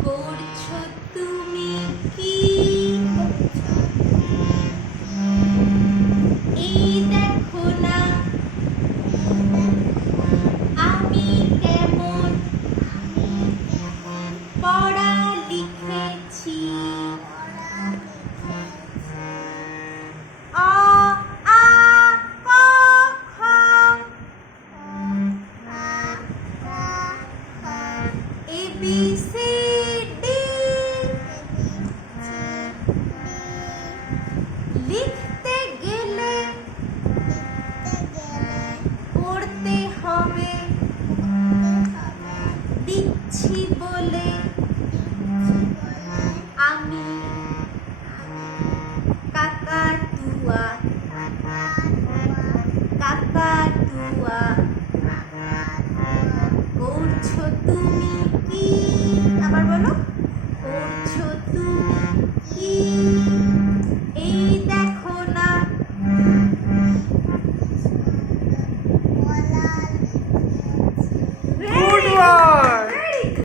করছো তুমি কি? এই দেখো না আমি কেমন পড়া লিখেছি। অ আ ক খ এ বি সি ডি লিখতে গেলে পড়তে হবে দিচ্ছি বলে আমি কাকাতুয়া কাকাতুয়া। করছো তুমি কি? আবার বলো।